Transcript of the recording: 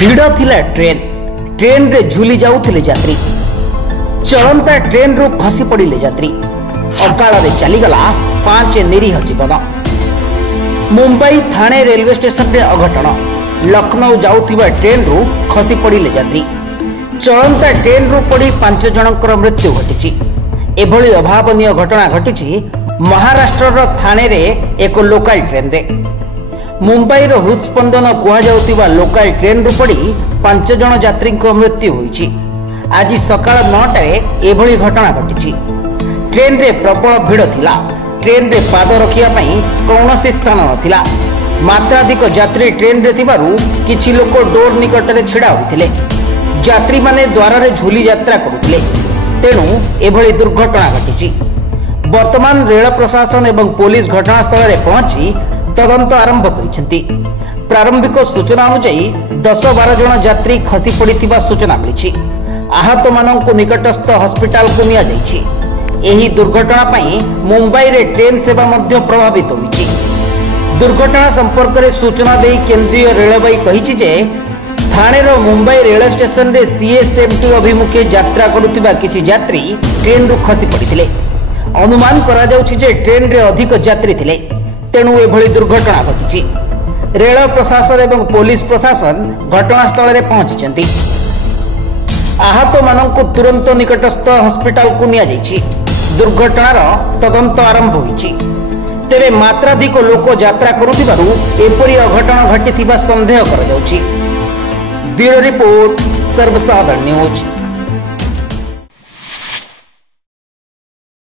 भिड़ थिला ट्रेन रे झुली जाउथिले यात्री। चलंता ट्रेन रू खसी पड़िले यात्री। अकाल रे चलीगला 5 निरीह जीवन। मुंबई थाने रेलवे स्टेशन रे अघटन। लखनऊ जाउथिबा ट्रेन रू खसी पड़िले यात्री। चलंता ट्रेन रू पड़ी 5 जनकर मृत्यु घटिछि। एभली अभावनीय घटना घटिछि महाराष्ट्र थाने रे एक लोकल ट्रेन रे। मुंबई रो हृदस्पंदन कुहा लोकल ट्रेन रू पड़ी 5 जन यात्री मृत्यु होईछि। आज सकाळ 9 एभली घटना घटिछि। ट्रेन रे प्रबल भिड़ थिला। ट्रेन रे पाद रखिया पई कौनसी स्थान नथिला। मात्राधिक यात्री ट्रेन रे थिबारु किछि लोक डोर निकट रे छिड़ा होइथिले। यात्री माने द्वार रे झुली यात्रा करुथिले। तेणु एभली दुर्घटना घटिछि। वर्तमान रेल प्रशासन एवं पुलिस घटनास्थल रे पहुंची तदंत आरंभ करिसेंती। प्रारंभिक सूचना अनुसार 10-12 जन यात्री खसी पड़िथिबा सूचना मिलिछि। आहत माननकु निकटस्थ हॉस्पिटल को निया जाइछि। एही दुर्घटना पई मुंबई रे ट्रेन सेवा मध्य प्रभावित होइछि। दुर्घटना संपर्क रे सूचना देई केंद्रीय रेलवे कहिछि जे थाने रो मुंबई रेल स्टेशन रे सीएसएमटी अभिमुखे यात्रा करुथिबा किछि यात्री ट्रेन रू खसी पड़िथिले। अनुमान करा जाउछि जे ट्रेन रे अधिक यात्री थिले। तेणु एभली दुर्घटना घटिछि। रेल प्रशासन एवं पुलिस प्रशासन घटनास्थल रे पहुंचिछन्ति। आहत माननकु तुरंत निकटस्थ हॉस्पिटल को निया जाइछि। दुर्घटनार तदंत आरंभ होइछि। तेरे मात्राधिक लोक यात्रा करुथिबारु एपरि अघटन घटिथिबा संदेह करा जाउछि। ब्यूरो रिपोर्ट सर्वसाधारण न्यूज।